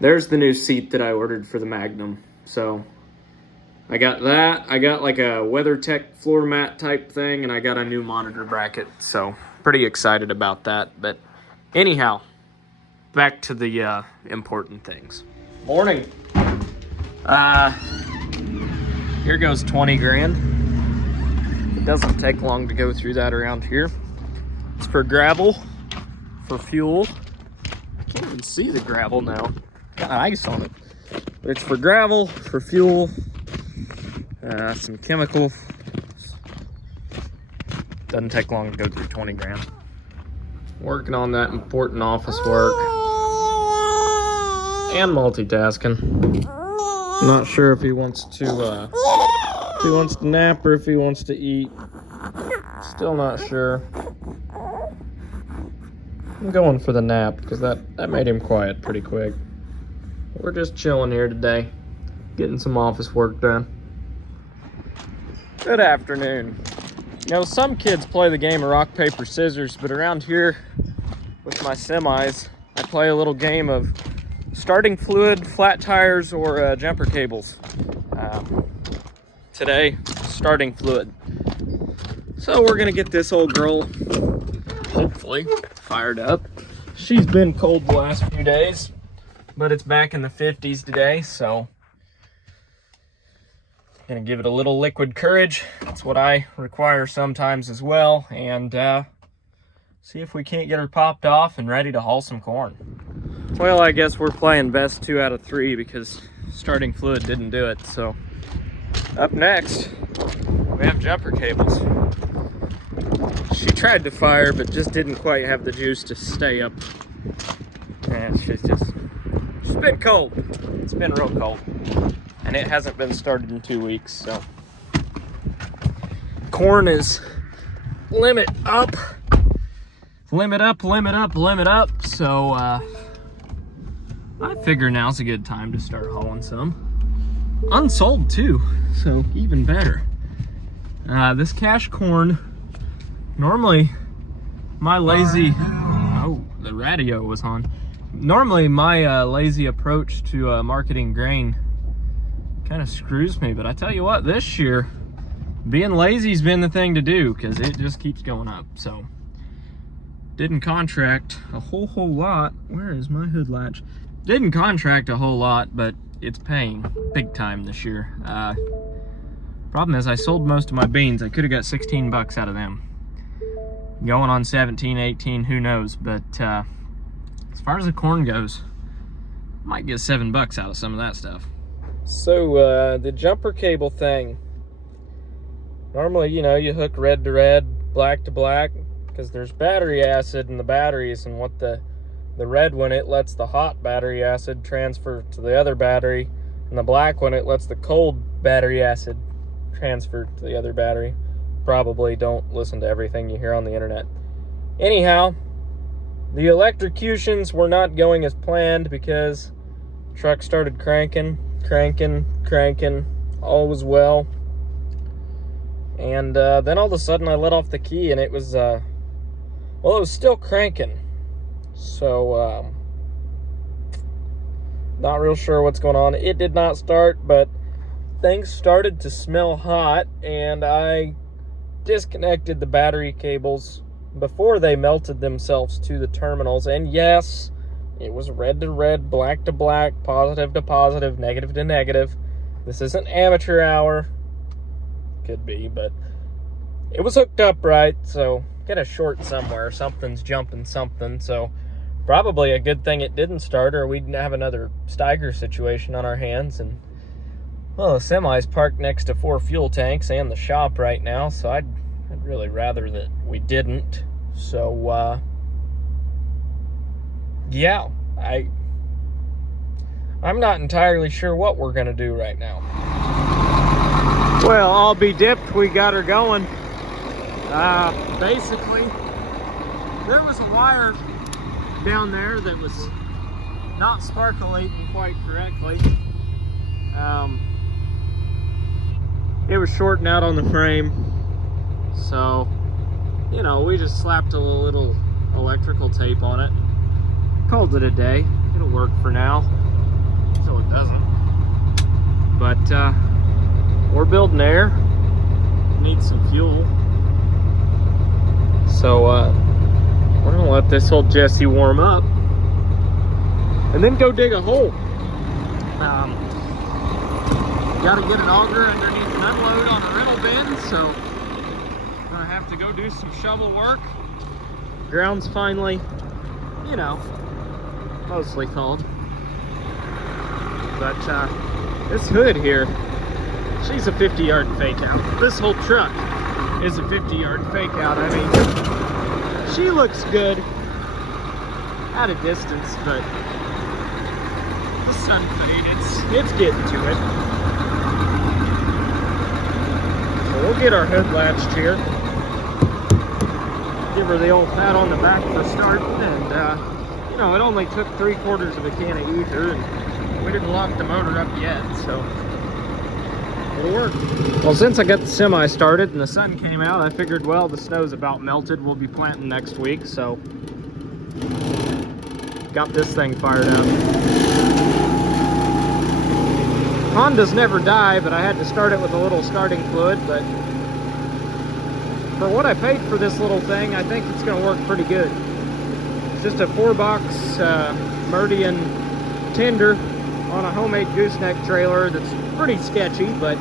There's the new seat that I ordered for the Magnum. So I got that. I got like a WeatherTech floor mat type thing, and I got a new monitor bracket. So pretty excited about that. But anyhow, back to the important things. Morning. Here goes 20 grand. It doesn't take long to go through that around here. It's for gravel, for fuel. I can't even see the gravel now. Got ice on it. But it's for gravel, for fuel, some chemical. Doesn't take long to go through 20 grand. Working on that important office work. And multitasking. Not sure if he wants to nap or if he wants to eat. Still not sure. I'm going for the nap because that made him quiet pretty quick. We're just chilling here today, getting some office work done. Good afternoon. You know, some kids play the game of rock, paper, scissors, but around here with my semis, I play a little game of starting fluid, flat tires, or jumper cables. Today, starting fluid. So we're gonna get this old girl, hopefully, fired up. She's been cold the last few days, but it's back in the 50s today, so gonna give it a little liquid courage. That's what I require sometimes as well, and see if we can't get her popped off and ready to haul some corn. Well, I guess we're playing best 2 out of 3 because starting fluid didn't do it. So up next, we have jumper cables. She tried to fire, but just didn't quite have the juice to stay up. And she's been cold. It's been real cold. And it hasn't been started in 2 weeks, so. Corn is limit up. Limit up, limit up, limit up. So, I figure now's a good time to start hauling some. Unsold too, so even better. This cash corn, normally my lazy, oh, the radio was on. Normally my lazy approach to marketing grain kind of screws me, but I tell you what, this year, being lazy's been the thing to do because it just keeps going up, so. Didn't contract a whole lot. Where is my hood latch? Didn't contract a whole lot, but it's paying big time this year. Problem is I sold most of my beans. I could have got 16 bucks out of them. Going on 17, 18, who knows? But as far as the corn goes, might get 7 bucks out of some of that stuff. So the jumper cable thing. Normally, you know, you hook red to red, black to black, because there's battery acid in the batteries, and what the red one, it lets the hot battery acid transfer to the other battery, and the black one, it lets the cold battery acid transfer to the other battery. Probably don't listen to everything you hear on the internet. Anyhow, the electrocutions were not going as planned because the truck started cranking, all was well. And then all of a sudden I let off the key and it was, well, it was still cranking. So, not real sure what's going on. It did not start, but things started to smell hot, and I disconnected the battery cables before they melted themselves to the terminals. And yes, it was red to red, black to black, positive to positive, negative to negative. This isn't amateur hour. Could be, but it was hooked up right, so get a short somewhere. Something's jumping something, so probably a good thing it didn't start, or we'd have another Steiger situation on our hands. And well, the semi's parked next to 4 fuel tanks and the shop right now, so I'd really rather that we didn't. So yeah, I'm not entirely sure what we're gonna do right now. Well, I'll be dipped, we got her going. Basically, there was a wire down there that was not sparkulating quite correctly. It was shorting out on the frame, so, you know, we just slapped a little electrical tape on it. Called it a day. It'll work for now. we're building air. Need some fuel. So we're gonna let this old Jesse warm up and then go dig a hole. Gotta get an auger underneath an unload on a rental bin, so we're gonna have to go do some shovel work. Ground's finally, you know, mostly thawed. But this hood here, she's a 50-yard fake out. This whole truck is a 50-yard fake out. I mean, she looks good at a distance, but the sun fade, it's getting to it. So we'll get our hood latched here. Give her the old pat on the back for starting, and you know, it only took 3/4 of a can of ether, and we didn't lock the motor up yet, so it'll work. Well, since I got the semi started and the sun came out, I figured, well, the snow's about melted. We'll be planting next week, so got this thing fired up. Hondas never die, but I had to start it with a little starting fluid, but for what I paid for this little thing, I think it's going to work pretty good. It's just a 4-box Meridian tender on a homemade gooseneck trailer that's pretty sketchy, but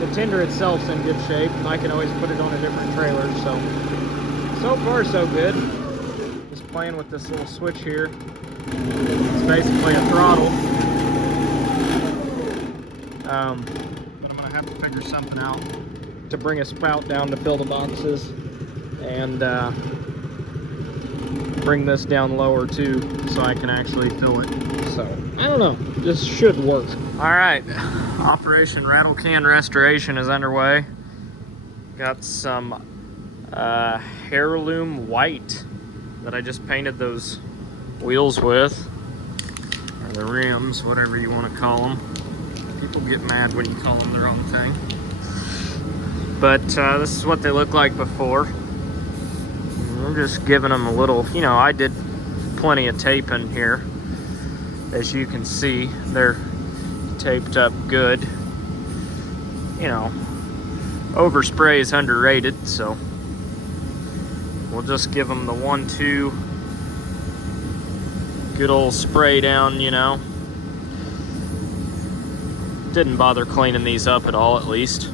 the tender itself's in good shape, and I can always put it on a different trailer, so far so good. Just playing with this little switch here. It's basically a throttle. But I'm going to have to figure something out to bring a spout down to fill the boxes, and bring this down lower too so I can actually fill it. So I don't know, this should work. All right, Operation Rattle Can Restoration is underway. Got some heirloom white that I just painted those wheels with, or the rims, whatever you want to call them. People get mad when you call them their own thing. But this is what they look like before. We're just giving them a little, you know, I did plenty of tape in here. As you can see, they're taped up good. You know, overspray is underrated, so we'll just give them the 1-2 good old spray down, you know. Didn't bother cleaning these up at all, at least.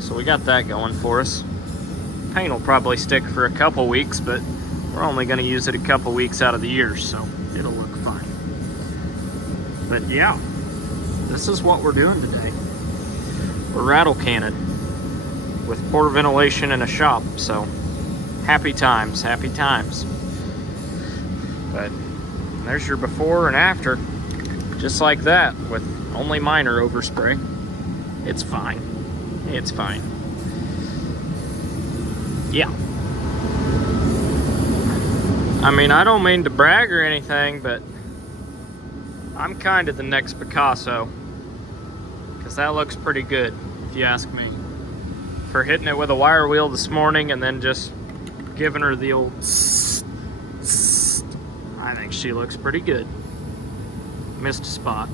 So we got that going for us. Paint will probably stick for a couple weeks, but we're only going to use it a couple weeks out of the year, so it'll look fine. But yeah, this is what we're doing today. We're rattle canning with poor ventilation in a shop, so happy times, happy times. But there's your before and after, just like that, with only minor overspray. It's fine. It's fine. Yeah. I mean, I don't mean to brag or anything, but I'm kind of the next Picasso, because that looks pretty good, if you ask me. For hitting it with a wire wheel this morning and then just giving her the old I think she looks pretty good. Missed a spot.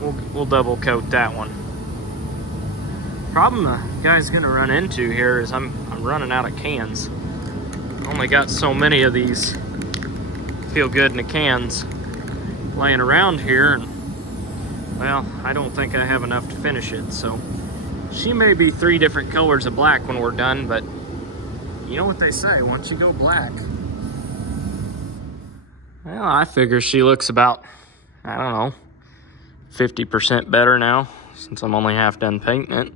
We'll double coat that one. Problem the guy's gonna run into here is I'm running out of cans. Only got so many of these feel good in the cans laying around here, and well, I don't think I have enough to finish it. So she may be 3 different colors of black when we're done, but you know what they say, once you go black, well, I figure she looks about, I don't know, 50% better now, since I'm only half done painting it.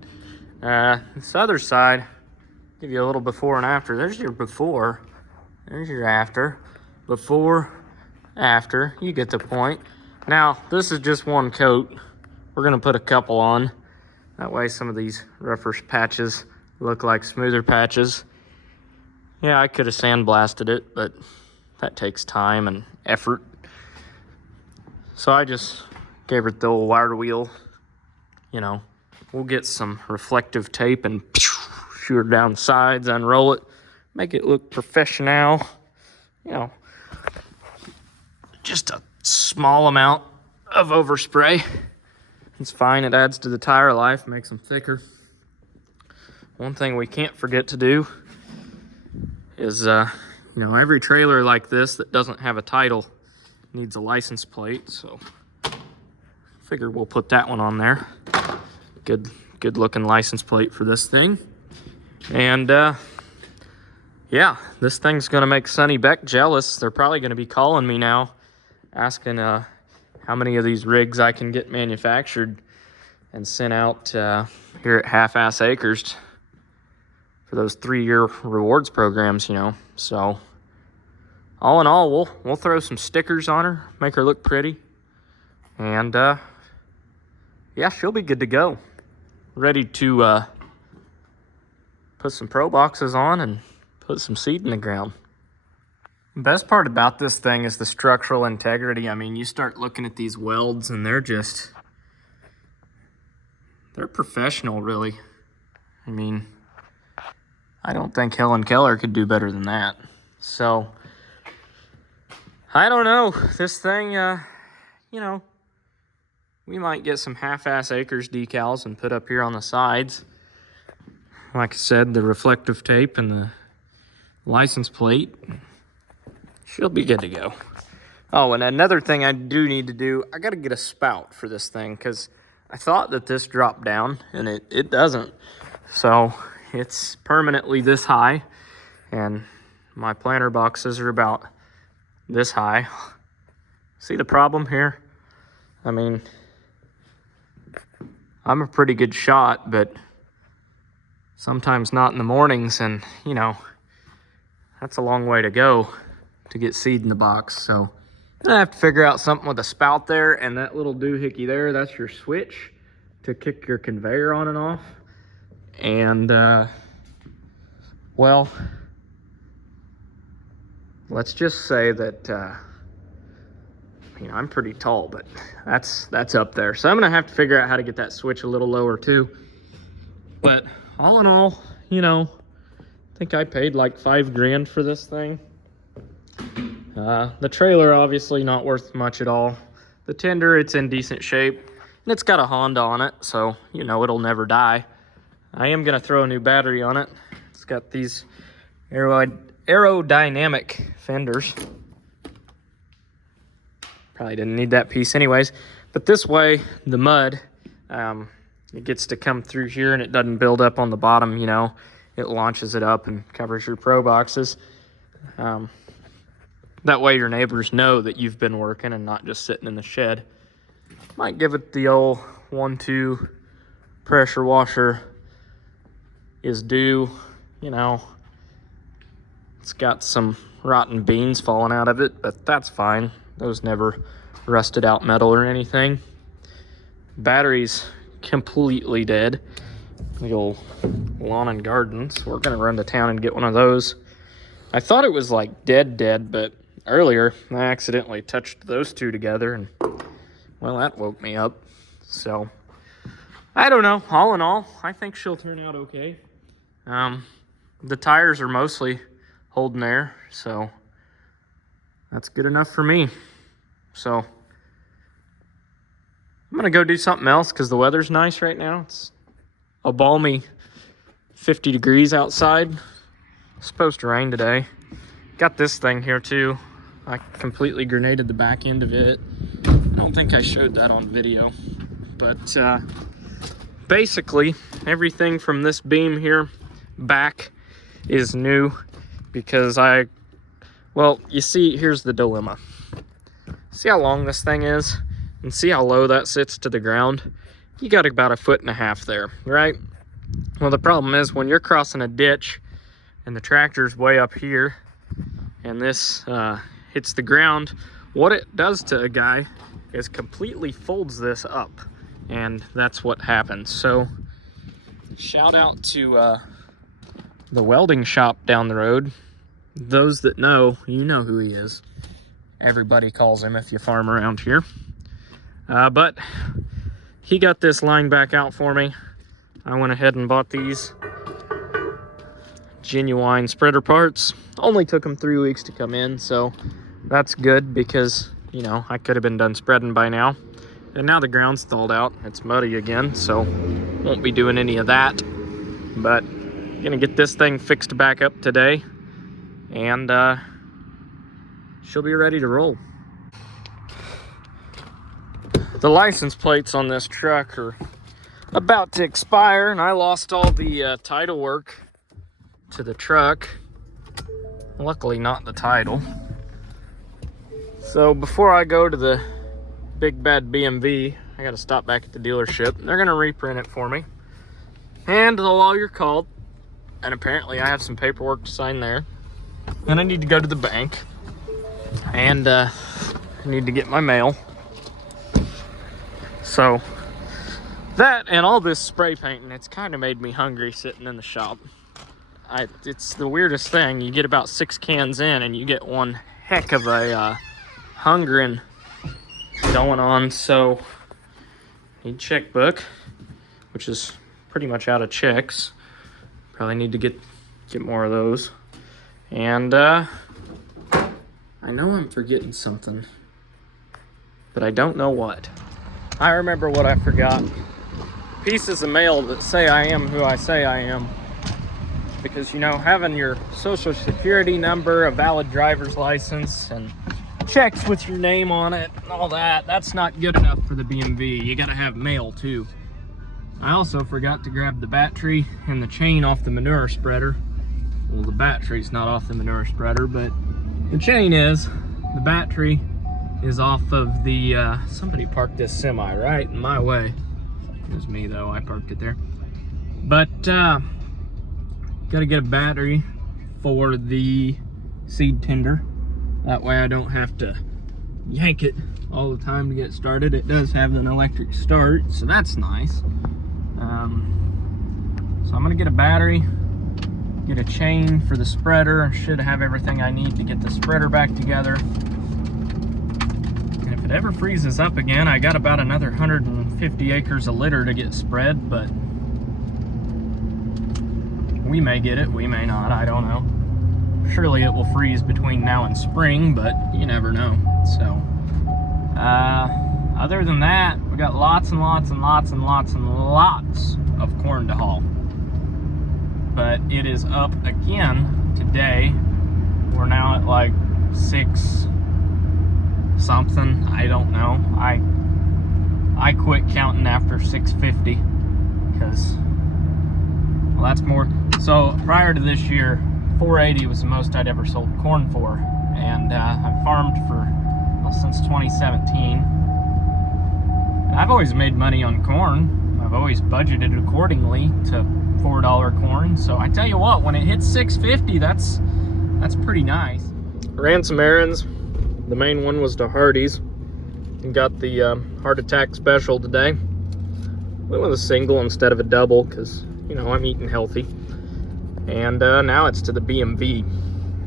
This other side, give you a little before and after. There's your before, there's your after. Before, after, you get the point. Now, this is just one coat. We're gonna put a couple on. That way some of these rougher patches look like smoother patches. Yeah, I could have sandblasted it, but that takes time and effort. So I just gave her the old wire wheel. You know, we'll get some reflective tape and shoot her down the sides, unroll it, make it look professional. You know, just a small amount of overspray, It's fine. It adds to the tire life, makes them thicker. One thing we can't forget to do is, you know, every trailer like this that doesn't have a title needs a license plate. So figure we'll put that one on there. Good looking license plate for this thing. And yeah, this thing's gonna make Sonny Beck jealous. They're probably gonna be calling me now, asking how many of these rigs I can get manufactured and sent out here at Half-Ass Acres for those 3-year rewards programs, you know. So all in all, we'll throw some stickers on her, make her look pretty, and yeah, she'll be good to go. Ready to put some pro boxes on and put some seed in the ground. The best part about this thing is the structural integrity. I mean, you start looking at these welds and they're professional, really. I mean, I don't think Helen Keller could do better than that. So, I don't know. This thing, you know, we might get some Half-Ass Acres decals and put up here on the sides. Like I said, the reflective tape and the license plate. She'll be good to go. Oh, and another thing I do need to do, I got to get a spout for this thing because I thought that this dropped down, and it doesn't. So it's permanently this high, and my planter boxes are about this high. See the problem here? I mean, I'm a pretty good shot, but sometimes not in the mornings, and you know, that's a long way to go to get seed in the box. So I have to figure out something with a spout there, and that little doohickey there, that's your switch to kick your conveyor on and off. And well, let's just say that you know, I'm pretty tall, but that's up there. So I'm gonna have to figure out how to get that switch a little lower too. But all in all, you know, I think I paid like $5 grand for this thing. The trailer obviously not worth much at all. The tender, it's in decent shape, and it's got a Honda on it, so you know it'll never die. I am gonna throw a new battery on it. It's got these aerodynamic fenders. Probably didn't need that piece anyways, but this way the mud, it gets to come through here and it doesn't build up on the bottom, you know. It launches it up and covers your pro boxes. That way your neighbors know that you've been working and not just sitting in the shed. Might give it the old 1-2 pressure washer is due, you know. It's got some rotten beans falling out of it, but that's fine. Those never rusted out metal or anything. Battery's completely dead. The old lawn and garden, so we're gonna run to town and get one of those. I thought it was like dead, but earlier I accidentally touched those two together, and well, that woke me up. So I don't know. All in all, I think she'll turn out okay. The tires are mostly holding air, so that's good enough for me. So I'm gonna go do something else because the weather's nice right now. It's a balmy 50 degrees outside. It's supposed to rain today. Got this thing here too. I completely grenaded the back end of it. I don't think I showed that on video, but basically everything from this beam here back is new because well, you see, here's the dilemma. See how long this thing is and see how low that sits to the ground? You got about 1.5 feet there, right? Well, the problem is when you're crossing a ditch and the tractor's way up here and this hits the ground, what it does to a guy is completely folds this up, and that's what happens. So shout out to the welding shop down the road. Those that know, you know who he is. Everybody calls him if you farm around here. But he got this line back out for me. I went ahead and bought these genuine spreader parts. Only took them 3 weeks to come in, so that's good because, you know, I could have been done spreading by now. And now the ground's thawed out. It's muddy again, so won't be doing any of that. But gonna get this thing fixed back up today, and she'll be ready to roll. The license plates on this truck are about to expire, and I lost all the title work to the truck. Luckily not the title. So before I go to the big bad BMV, I gotta stop back at the dealership. They're gonna reprint it for me. And the lawyer called, and apparently I have some paperwork to sign there. And I need to go to the bank, and I need to get my mail. So that and all this spray painting, it's kind of made me hungry sitting in the shop. It's the weirdest thing. You get about 6 cans in and you get one heck of a hungering going on. So need checkbook, which is pretty much out of checks. Probably need to get more of those. And I know I'm forgetting something, but I don't know what. I remember what I forgot. Pieces of mail that say I am who I say I am. Because, you know, having your social security number, a valid driver's license, and checks with your name on it, and all that, that's not good enough for the BMV. You gotta have mail too. I also forgot to grab the battery and the chain off the manure spreader. Well, the battery's not off the manure spreader, but the chain is. The battery is off of the, somebody parked this semi right in my way. It was me though, I parked it there. But, gotta get a battery for the seed tender. That way I don't have to yank it all the time to get started. It does have an electric start, so that's nice. So I'm gonna get a battery, get a chain for the spreader. Should have everything I need to get the spreader back together. And if it ever freezes up again, I got about another 150 acres of litter to get spread, but we may get it, we may not, I don't know. Surely it will freeze between now and spring, but you never know. So, other than that, we got lots and lots and lots and lots and lots of corn to haul. But it is up again today. We're now at like 6 something, I don't know. I quit counting after 650 because, well, that's more. So prior to this year, 480 was the most I'd ever sold corn for, and I've farmed for, well, since 2017. And I've always made money on corn. I've always budgeted accordingly to $4 corn. So I tell you what, when it hits 650, that's pretty nice. Ran some errands. The main one was to Hardee's and got the heart attack special today. Went with a single instead of a double because, you know, I'm eating healthy. And now it's to the BMV.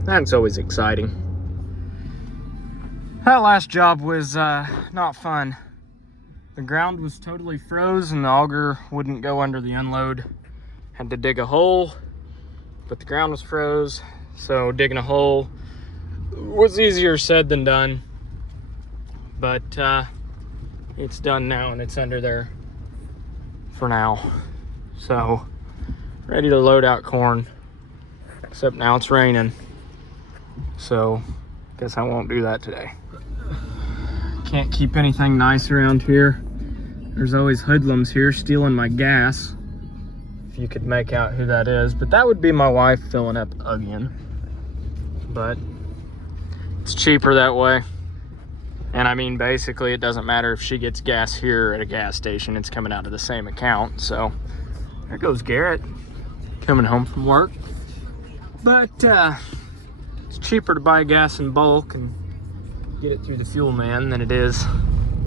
That's always exciting. That last job was not fun. The ground was totally froze and the auger wouldn't go under the unload. Had to dig a hole, but the ground was froze, so digging a hole was easier said than done. But it's done now and it's under there for now. So, ready to load out corn, except now it's raining, so guess I won't do that today. Can't keep anything nice around here. There's always hoodlums here stealing my gas, if you could make out who that is, but that would be my wife filling up again. But it's cheaper that way, and I mean, basically it doesn't matter if she gets gas here at a gas station, it's coming out of the same account. So there goes Garrett coming home from work. But it's cheaper to buy gas in bulk and get it through the fuel man than it is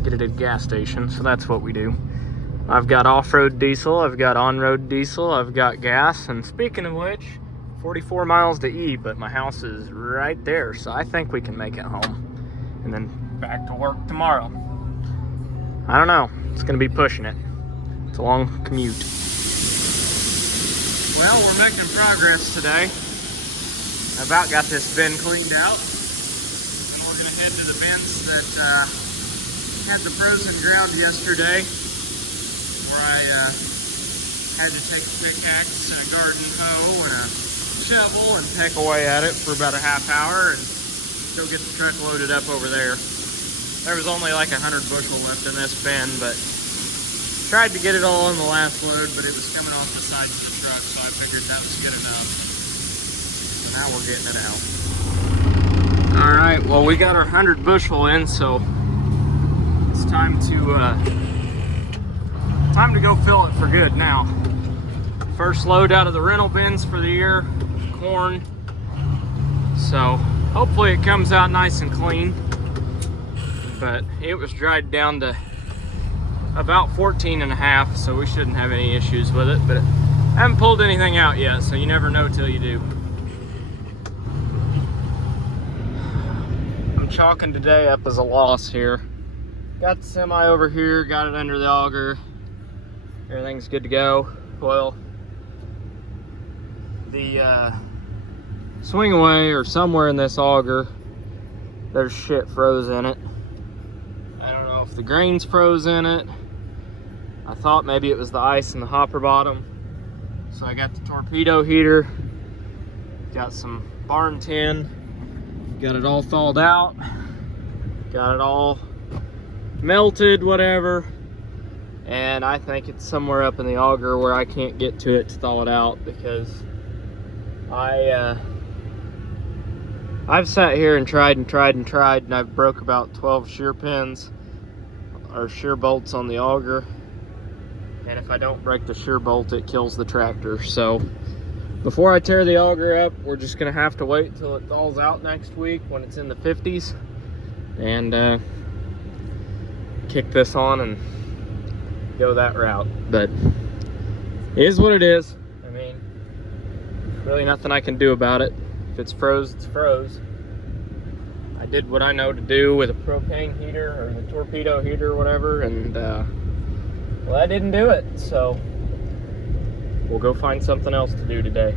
get it at a gas station. So that's what we do. I've got off-road diesel, I've got on-road diesel, I've got gas, and speaking of which, 44 miles to E, but my house is right there, so I think we can make it home and then back to work tomorrow. I don't know, it's gonna be pushing it. It's a long commute. Well, we're making progress today. I about got this bin cleaned out. And we're gonna head to the bins that Had the frozen ground yesterday where I had to take a pickaxe and a garden hoe and a shovel and peck away at it for about a half hour and go get the truck loaded up over there. There was only like 100 bushel left in this bin, but tried to get it all in the last load, but it was coming off the sides of the truck, so I figured that was good enough. So now we're getting it out. All right, well, we got our 100 bushel in, so it's time to go fill it for good now. First load out of the rental bins for the year, corn. So hopefully it comes out nice and clean. But it was dried down to about 14.5, so we shouldn't have any issues with it. But I haven't pulled anything out yet, so you never know till you do. I'm chalking today up as a loss here. Got the semi over here, got it under the auger. Everything's good to go. Well, the swing away or somewhere in this auger, there's shit froze in it. I don't know if the grain's froze in it. I thought maybe it was the ice in the hopper bottom. So I got the torpedo heater, got some barn tin, got it all thawed out, got it all melted, whatever. And I think it's somewhere up in the auger where I can't get to it to thaw it out, because I've sat here and tried and I've broke about 12 shear pins or shear bolts on the auger, and if I don't break the shear bolt, it kills the tractor. So before I tear the auger up, we're just gonna have to wait till it thaws out next week when it's in the 50s and kick this on and go that route. But it is what it is. I mean, really nothing I can do about it. If it's froze, it's froze. I did what I know to do with a propane heater or the torpedo heater or whatever, and well, that didn't do it. So we'll go find something else to do today.